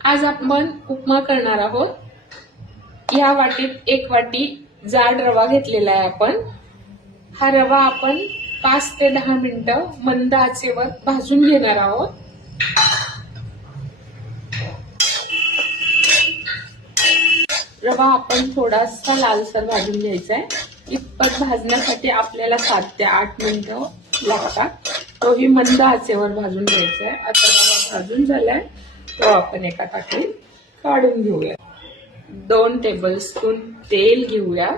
आज आपण उपमा करणार आहोत। या वाटीत 1 वाटी जाड रवा घेतलेला आहे आपण। हा रवा आपण 5 ते 10 मिनिटं मंद आचेवर भाजून घेणार आहोत। रवा आपण थोडासा लालसर भाजून घ्यायचा आहे। इतपत भाजण्यासाठी आपल्याला 7 ते 8 मिनिटं लागतात। तोही मंद आचेवर भाजून घ्यायचा आहे। आता रवा भाजून झालाय तो आपण एका ताटात काढून घेऊया। 2 टेबलस्पून तेल घेऊया।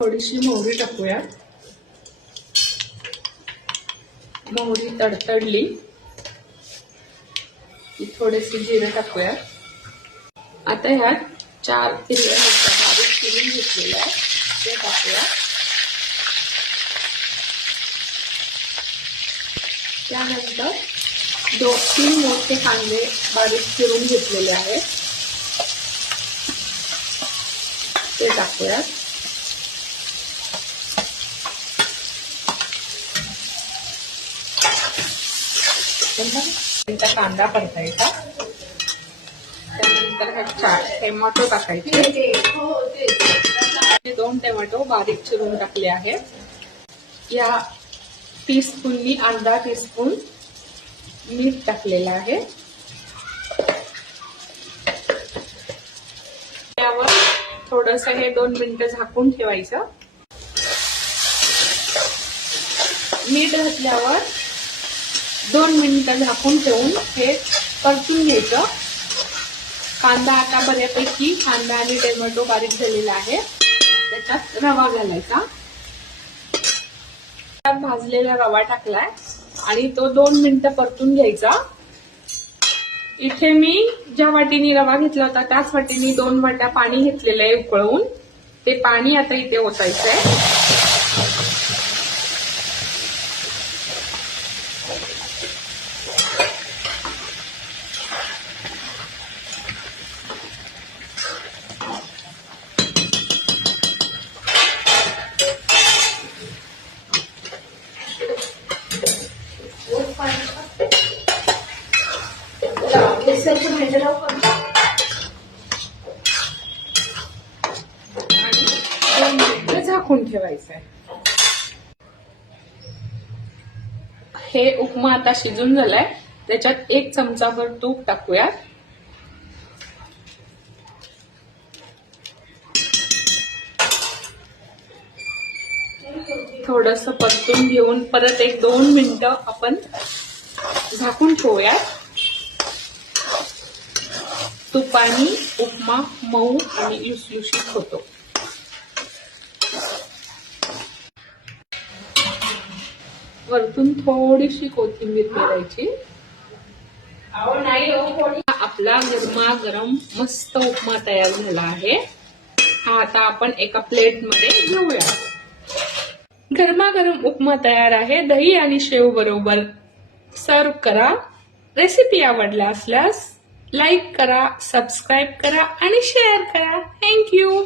थोडीशी मोहरी टाकूया। मोहरी तडतडली की थोडेसे जिरे टाकूया। आता ह्यात 4 हिरव्या मिरच्या बारीक चिरून घेतलेल्या आहेत ते टाकूया। त्यानंतर 2-3 मोठे कांदे बारीक चिरून घेतलेले आहेत ते टाकूया। कांदा परतायचा। त्यानंतर ह्यात टोमॅटो टाकायचे। 2 टोमॅटो बारीक चिरून टाकले आहेत। या टीस्पूननी अर्धा टीस्पून मीठ टाकलेलं आहे। त्यावर थोडस हे 2 मिनिटं झाकून ठेवायचं। मीठ घातल्यावर 2 मिनिटं झाकून ठेवून हे परतून घ्यायचं। कांदा आता बऱ्यापैकी कांदा आणि टोमॅटो बारीक झालेला आहे। त्याच्यात रवा घालायचा। भाजलेला रवा टाकलाय आणि तो 2 मिनिटं परतून घ्यायचा। इथे मी ज्या वाटीने रवा घेतला होता त्याच वाटीने 2 वाट्या पाणी घेतलेलं आहे उकळवून। ते पाणी आता इथे ओतायचंय। आणि झाकून ठेवायचंय। हे उपमा आता शिजून झालाय। त्याच्यात 1 चमचाभर तूप टाकूया। थोडस परतून घेऊन परत 1-2 मिनिटं आपण झाकून ठेवूया। तुपानी उपमा मऊ आणि लुसलुशीत होतो। वरतून थोडीशी कोथिंबीर पेरायची। आपला गरमागरम मस्त उपमा तयार झाला आहे। हा आता आपण एका प्लेट मध्ये घेऊया। गरमागरम उपमा तयार आहे। दही आणि शेव बरोबर सर्व करा। रेसिपी आवडला असल्यास लाईक करा, सबस्क्राईब करा आणि शेअर करा। थँक्यू।